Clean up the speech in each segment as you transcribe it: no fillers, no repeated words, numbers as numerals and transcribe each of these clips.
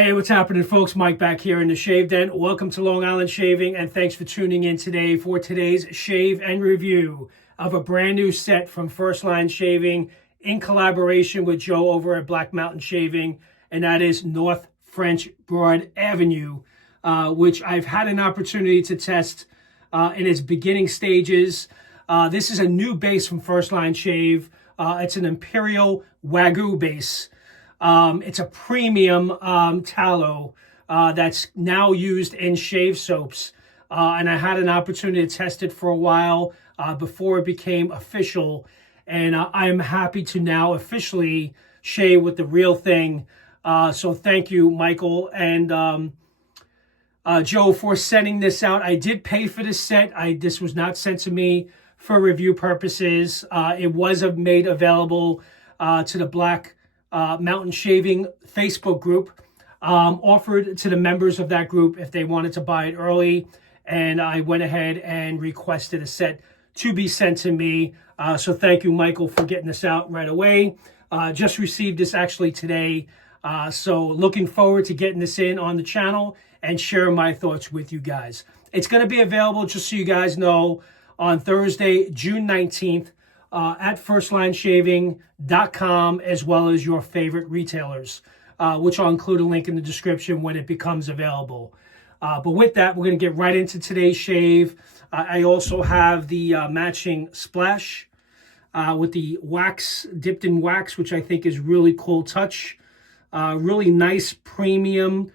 Hey, what's happening, folks? Mike back here in the Shave Den. Welcome to Long Island Shaving, and thanks for tuning in today for today's shave and review of a brand new set from First Line Shaving in collaboration with Joe over at Black Mountain Shaving, and that is North French Broad Avenue, which I've had an opportunity to test in its beginning stages. This is a new base from First Line Shave. It's an Imperial Wagyu base. It's a premium tallow that's now used in shave soaps. And I had an opportunity to test it for a while before it became official. And I'm happy to now officially shave with the real thing. So thank you, Michael and Joe, for sending this out. I did pay for this set. This was not sent to me for review purposes. It was made available to the Black Mountain Shaving Facebook group, offered to the members of that group if they wanted to buy it early, and I went ahead and requested a set to be sent to me. So thank you, Michael, for getting this out right away. Just received this actually today, so looking forward to getting this in on the channel and sharing my thoughts with you guys. It's going to be available, just so you guys know, on Thursday, June 19th, at firstlineshaving.com, as well as your favorite retailers, which I'll include a link in the description when it becomes available. But with that, we're going to get right into today's shave. I also have the matching splash with the wax, dipped in wax, which I think is really cool touch. Really nice premium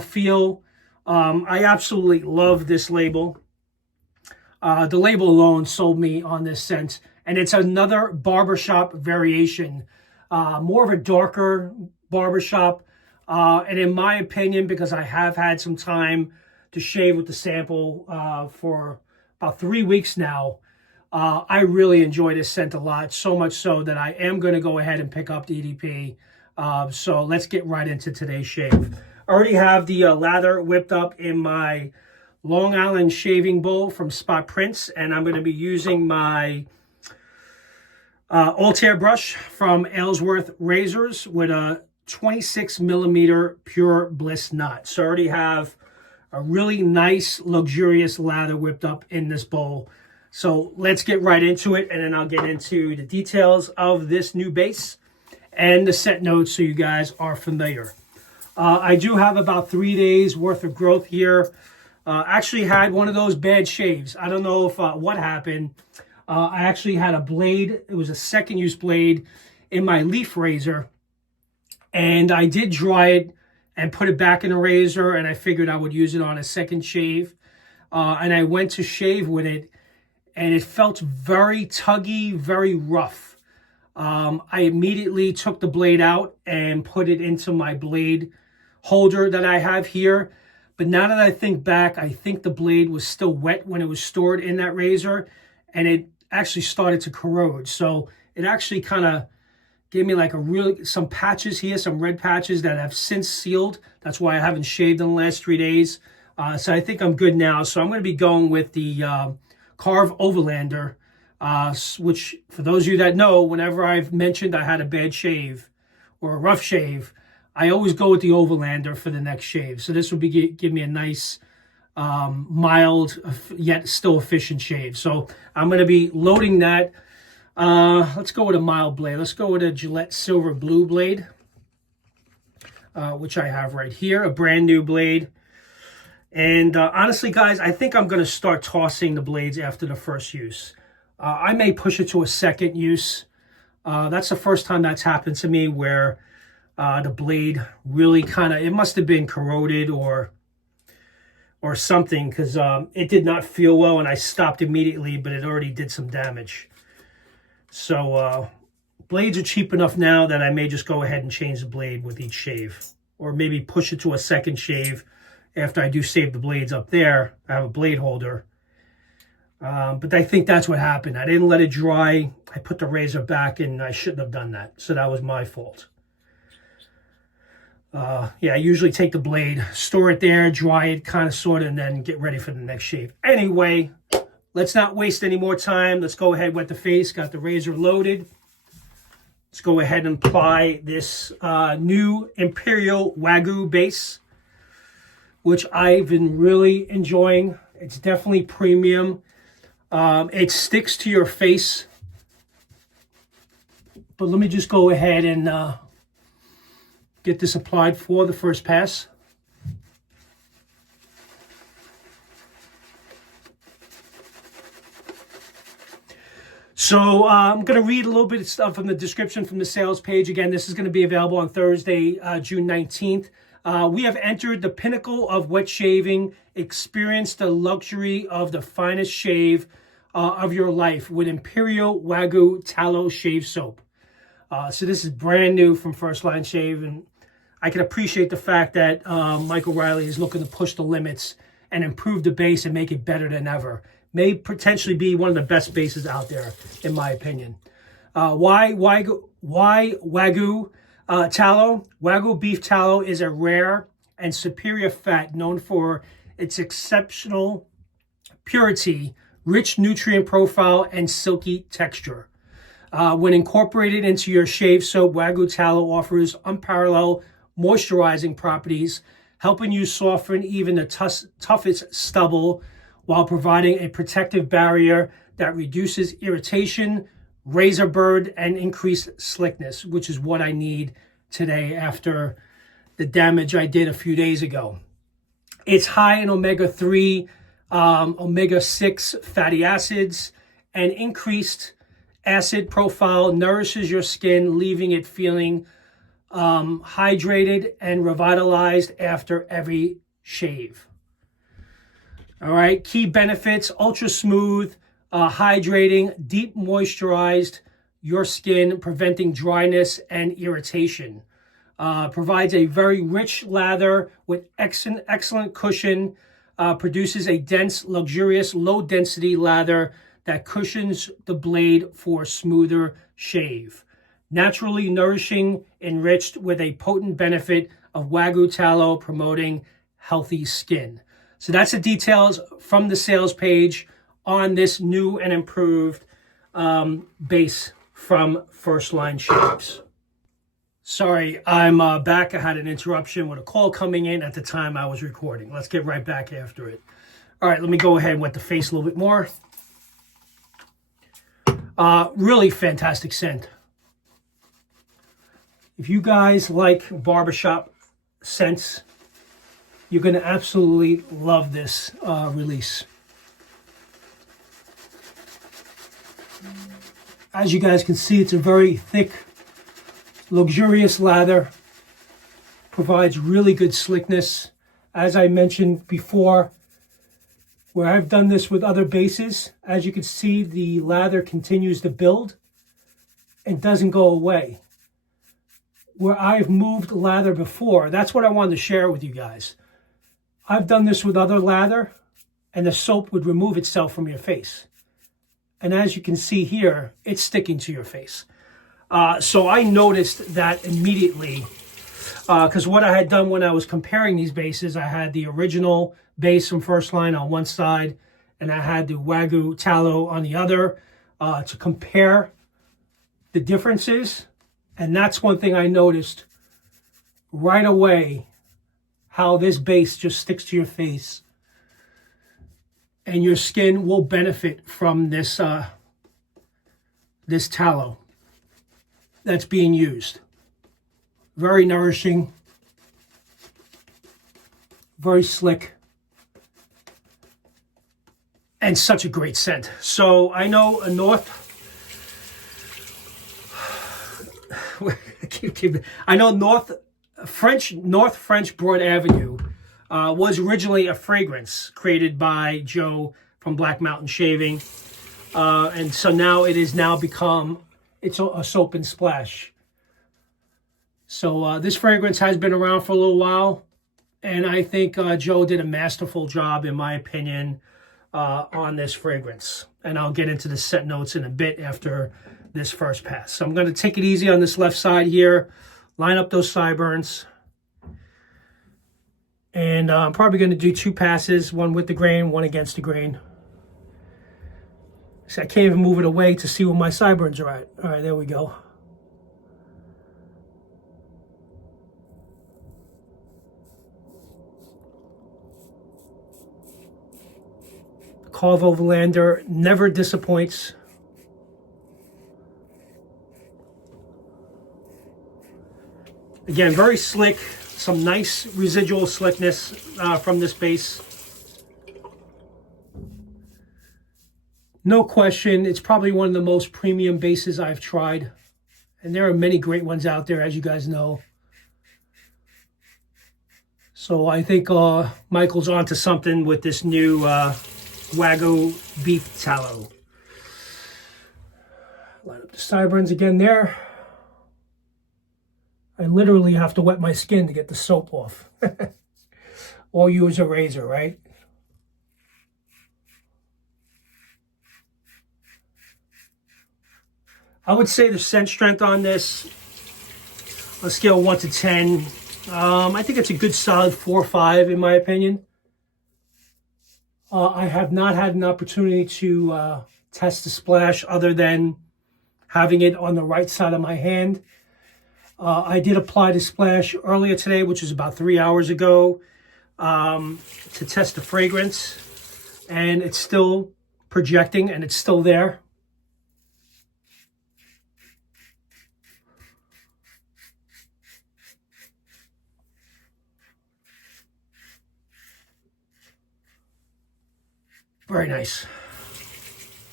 feel. I absolutely love this label. The label alone sold me on this scent. And it's another barbershop variation, more of a darker barbershop. And in my opinion, because I have had some time to shave with the sample for about 3 weeks now, I really enjoy this scent a lot, so much so that I am going to go ahead and pick up the EDP. So let's get right into today's shave. I already have the lather whipped up in my Long Island shaving bowl from Spot Prints, and I'm going to be using my Altair brush from Ellsworth Razors with a 26 millimeter pure bliss knot. So I already have a really nice, luxurious lather whipped up in this bowl. So let's get right into it, and then I'll get into the details of this new base and the set notes so you guys are familiar. I do have about 3 days worth of growth here. Actually had one of those bad shaves. I don't know if what happened. I actually had a blade. It was a second use blade in my leaf razor, and I did dry it and put it back in the razor, and I figured I would use it on a second shave. And I went to shave with it, and it felt very tuggy, very rough. I immediately took the blade out and put it into my blade holder that I have here. But now that I think back, I think the blade was still wet when it was stored in that razor, and it actually started to corrode. So it actually kind of gave me like some patches here, some red patches that have since sealed. That's why I haven't shaved in the last 3 days. So I think I'm good now. So I'm going to be going with the Karve Overlander, which, for those of you that know, whenever I've mentioned I had a bad shave or a rough shave, I always go with the Overlander for the next shave. So this will be give me a nice, mild, yet still efficient shave. So I'm going to be loading that. Let's go with a mild blade. Let's go with a Gillette Silver Blue blade, which I have right here, a brand new blade. And honestly, guys, I think I'm going to start tossing the blades after the first use. I may push it to a second use. That's the first time that's happened to me where the blade really it must have been corroded or something, because it did not feel well, and I stopped immediately, but it already did some damage. So blades are cheap enough now that I may just go ahead and change the blade with each shave, or maybe push it to a second shave after I do save the blades up there. I have a blade holder. But I think that's what happened. I didn't let it dry. I put the razor back, and I shouldn't have done that. So that was my fault. Yeah, I usually take the blade, store it there, dry it, kind of, sort of, and then get ready for the next shave. Anyway, let's not waste any more time. Let's go ahead with the face. Got the razor loaded. Let's go ahead and apply this new Imperial Wagyu base, which I've been really enjoying. It's definitely premium. It sticks to your face. But let me just go ahead and get this applied for the first pass. So I'm going to read a little bit of stuff from the description from the sales page. Again, this is going to be available on Thursday, June 19th. We have entered the pinnacle of wet shaving. Experience the luxury of the finest shave of your life with Imperial Wagyu Tallow Shave Soap. So this is brand new from First Line Shave, and I can appreciate the fact that Michael Riley is looking to push the limits and improve the base and make it better than ever. May potentially be one of the best bases out there, in my opinion. Why Wagyu tallow? Wagyu beef tallow is a rare and superior fat known for its exceptional purity, rich nutrient profile, and silky texture. When incorporated into your shave soap, Wagyu tallow offers unparalleled moisturizing properties, helping you soften even the toughest stubble while providing a protective barrier that reduces irritation, razor burn, and increased slickness, which is what I need today after the damage I did a few days ago. It's high in omega-3, omega-6 fatty acids, and increased acid profile nourishes your skin, leaving it feeling hydrated and revitalized after every shave. All right, key benefits: ultra smooth, hydrating, deep moisturized your skin, preventing dryness and irritation. Provides a very rich lather with excellent cushion, produces a dense, luxurious, low-density lather that cushions the blade for smoother shave. Naturally nourishing, enriched with a potent benefit of Wagyu tallow, promoting healthy skin. So that's the details from the sales page on this new and improved base from First Line Shaves. Sorry, I'm back. I had an interruption with a call coming in at the time I was recording. Let's get right back after it. All right, let me go ahead and wet the face a little bit more. Really fantastic scent. If you guys like barbershop scents, you're going to absolutely love this release. As you guys can see, it's a very thick, luxurious lather. Provides really good slickness. As I mentioned before, where I've done this with other bases, as you can see, the lather continues to build and doesn't go away. Where I've moved lather before, that's what I wanted to share with you guys. I've done this with other lather, and the soap would remove itself from your face. And as you can see here, it's sticking to your face. So I noticed that immediately, because what I had done when I was comparing these bases, I had the original base from First Line on one side, and I had the Wagyu tallow on the other to compare the differences. And that's one thing I noticed right away, how this base just sticks to your face. And your skin will benefit from this, this tallow that's being used. Very nourishing, very slick, and such a great scent. So I know a North French Broad Avenue was originally a fragrance created by Joe from Black Mountain Shaving, and so now it is now become a soap and splash. So this fragrance has been around for a little while, and I think Joe did a masterful job, in my opinion, on this fragrance. And I'll get into the scent notes in a bit after this first pass. So I'm going to take it easy on this left side here, line up those sideburns. And I'm probably going to do two passes, one with the grain, one against the grain. So I can't even move it away to see where my sideburns are at. All right, there we go. Karve Overlander never disappoints. Again, very slick. Some nice residual slickness from this base. No question, it's probably one of the most premium bases I've tried. And there are many great ones out there, as you guys know. So I think Michael's onto something with this new Wagyu beef tallow. Line up the sideburns again there. I literally have to wet my skin to get the soap off. Or use a razor, right? I would say the scent strength on this, on a scale of 1 to 10, I think it's a good solid 4 or 5 in my opinion. I have not had an opportunity to test the splash other than having it on the right side of my hand. I did apply the splash earlier today, which is about 3 hours ago, to test the fragrance. And it's still projecting and it's still there. Very nice.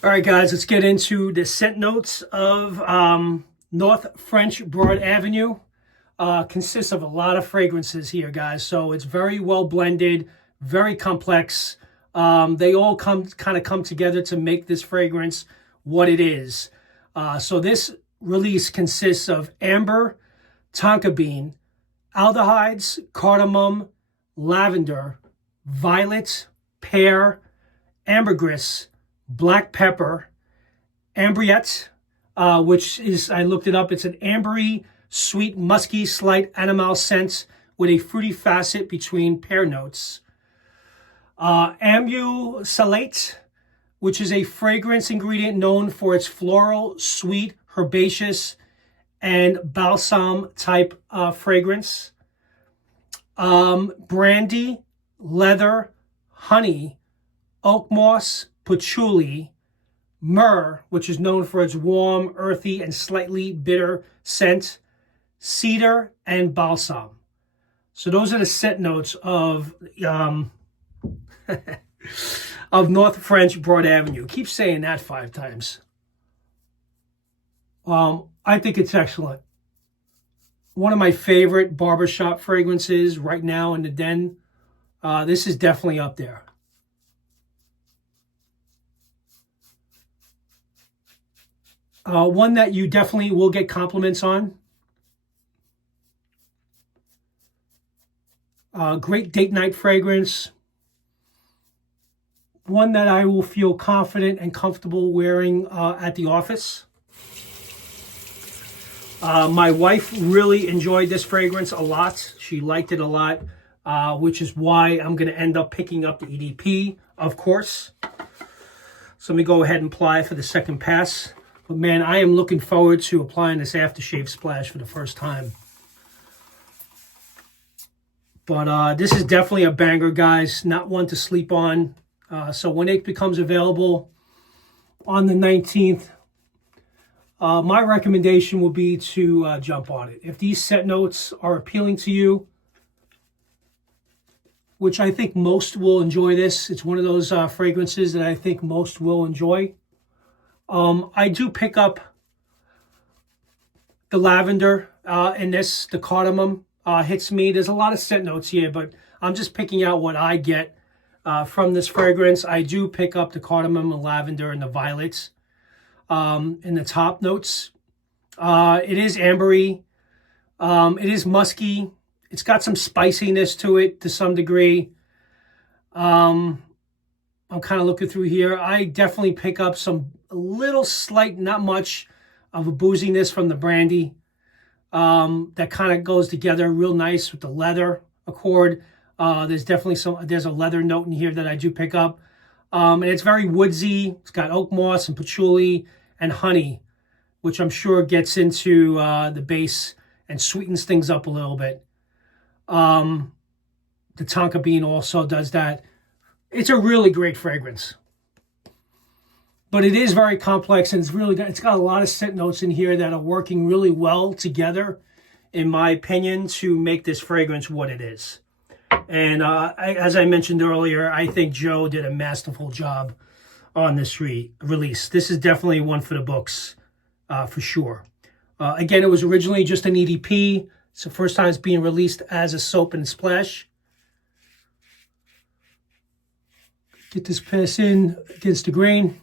All right, guys, let's get into the scent notes of North French Broad Avenue. Consists of a lot of fragrances here, guys. So it's very well blended, very complex. They all come together to make this fragrance what it is. So this release consists of amber, tonka bean, aldehydes, cardamom, lavender, violet, pear, ambergris, black pepper, Ambrette, which is, I looked it up, it's an ambery, sweet, musky, slight animal scent with a fruity facet between pear notes. Amyl Salate, which is a fragrance ingredient known for its floral, sweet, herbaceous, and balsam type fragrance. Brandy, leather, honey, Oakmoss, Patchouli, Myrrh, which is known for its warm, earthy, and slightly bitter scent, Cedar, and Balsam. So those are the scent notes of of North French Broad Avenue. Keep saying that 5 times. I think it's excellent. One of my favorite barbershop fragrances right now in the den. This is definitely up there. One that you definitely will get compliments on. Great date night fragrance. One that I will feel confident and comfortable wearing at the office. My wife really enjoyed this fragrance a lot. She liked it a lot, which is why I'm going to end up picking up the EDP, of course. So let me go ahead and apply it for the second pass. But man, I am looking forward to applying this aftershave splash for the first time. But this is definitely a banger, guys. Not one to sleep on. So when it becomes available on the 19th, my recommendation would be to jump on it. If these scent notes are appealing to you, which I think most will enjoy this. It's one of those fragrances that I think most will enjoy. I do pick up the lavender in this. The cardamom hits me. There's a lot of scent notes here, but I'm just picking out what I get from this fragrance. I do pick up the cardamom and lavender and the violets in the top notes. It is ambery. It is musky. It's got some spiciness to it to some degree. I'm kind of looking through here. I definitely pick up some little slight, not much, of a booziness from the brandy. That kind of goes together real nice with the leather accord. There's definitely there's a leather note in here that I do pick up. And it's very woodsy. It's got oak moss and patchouli and honey, which I'm sure gets into the base and sweetens things up a little bit. The tonka bean also does that. It's a really great fragrance. But it is very complex, and it's got a lot of scent notes in here that are working really well together, in my opinion, to make this fragrance what it is. And as I mentioned earlier, I think Joe did a masterful job on this release. This is definitely one for the books, for sure. Again, it was originally just an EDP. It's the first time it's being released as a soap and splash. Get this pass in against the grain.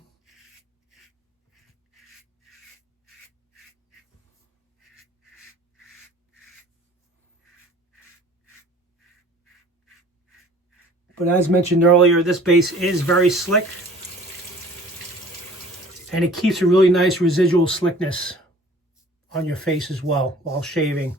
But as mentioned earlier, this base is very slick, and it keeps a really nice residual slickness on your face as well while shaving.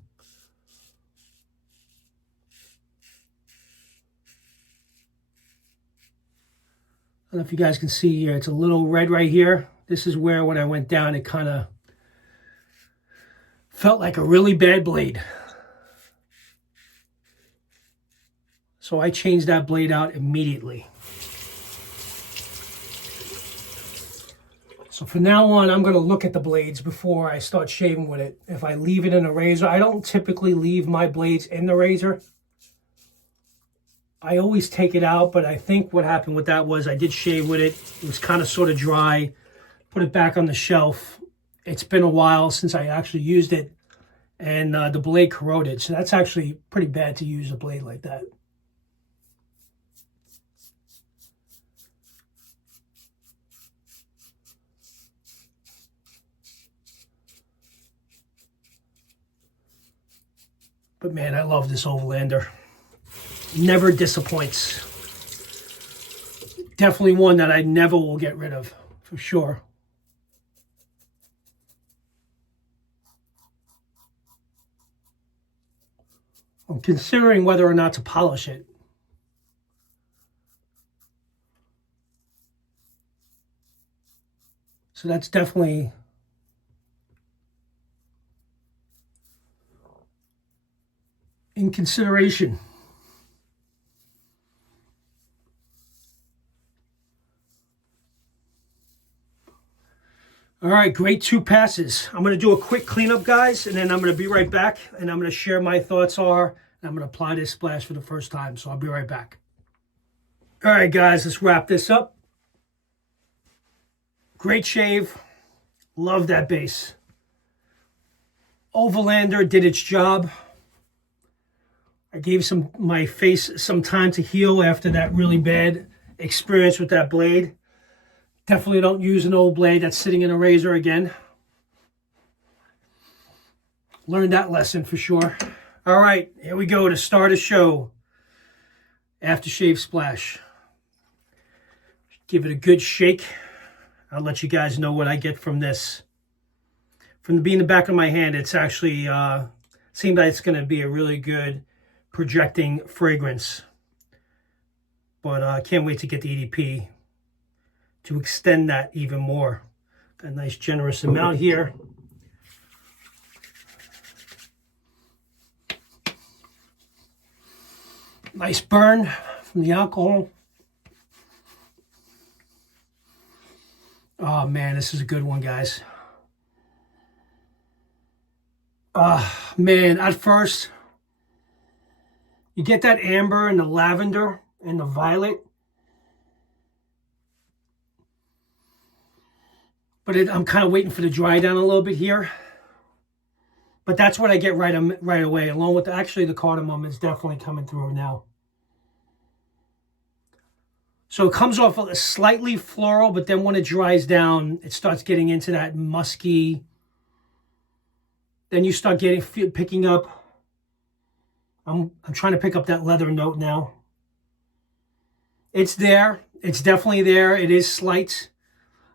I don't know if you guys can see here, it's a little red right here. This is where when I went down, it kind of felt like a really bad blade. So I changed that blade out immediately. So from now on, I'm going to look at the blades before I start shaving with it. If I leave it in a razor, I don't typically leave my blades in the razor. I always take it out, but I think what happened with that was I did shave with it. It was kind of sort of dry. Put it back on the shelf. It's been a while since I actually used it, and the blade corroded. So that's actually pretty bad to use a blade like that. But man, I love this Overlander. Never disappoints. Definitely one that I never will get rid of, for sure. I'm considering whether or not to polish it. So that's definitely in consideration. All right, great 2 passes. I'm going to do a quick cleanup, guys, and then I'm going to be right back, and I'm going to share my thoughts are, and I'm going to apply this splash for the first time, so I'll be right back. All right, guys, let's wrap this up. Great shave. Love that base. Overlander did its job. I gave my face some time to heal after that really bad experience with that blade. Definitely don't use an old blade that's sitting in a razor again. Learned that lesson for sure. All right, here we go to start a show. Aftershave splash. Give it a good shake. I'll let you guys know what I get from this. From being the back of my hand, it's actually seems like it's going to be a really good projecting fragrance. But I can't wait to get the EDP to extend that even more. Got a nice generous amount here. Nice burn from the alcohol. Oh man, this is a good one, guys. Man, at first, you get that amber and the lavender and the violet. But I'm kind of waiting for the dry down a little bit here. But that's what I get right away, along with actually the cardamom is definitely coming through now. So it comes off a slightly floral, but then when it dries down, it starts getting into that musky. Then you start picking up. I'm trying to pick up that leather note now. It's there. It's definitely there. It is slight.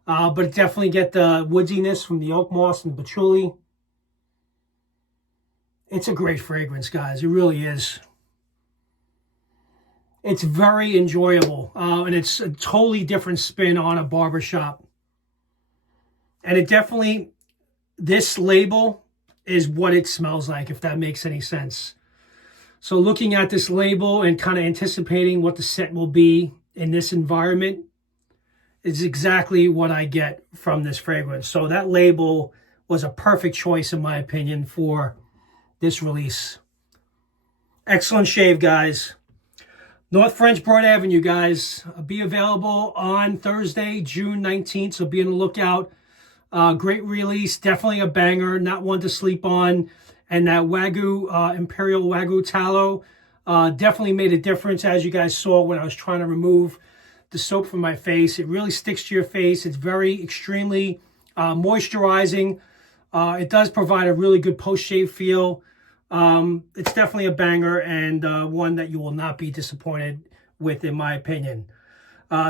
But definitely get the woodiness from the Oakmoss and the Patchouli. It's a great fragrance, guys. It really is. It's very enjoyable. And it's a totally different spin on a barbershop. And it definitely, this label is what it smells like, if that makes any sense. So looking at this label and kind of anticipating what the scent will be in this environment is exactly what I get from this fragrance. So that label was a perfect choice, in my opinion, for this release. Excellent shave, guys. North French Broad Avenue, guys. I'll be available on Thursday, June 19th, so be on the lookout. Great release, definitely a banger, not one to sleep on. And that Wagyu, Imperial Wagyu Tallow definitely made a difference, as you guys saw when I was trying to remove the soap from my face. It really sticks to your face. It's very extremely moisturizing. It does provide a really good post-shave feel. It's definitely a banger, and one that you will not be disappointed with, in my opinion.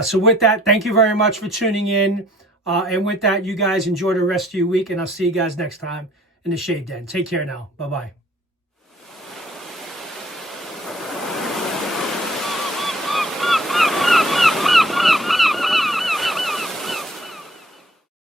So with that, thank you very much for tuning in. And with that, you guys enjoy the rest of your week, and I'll see you guys next time in the Shave Den. Take care now. Bye-bye.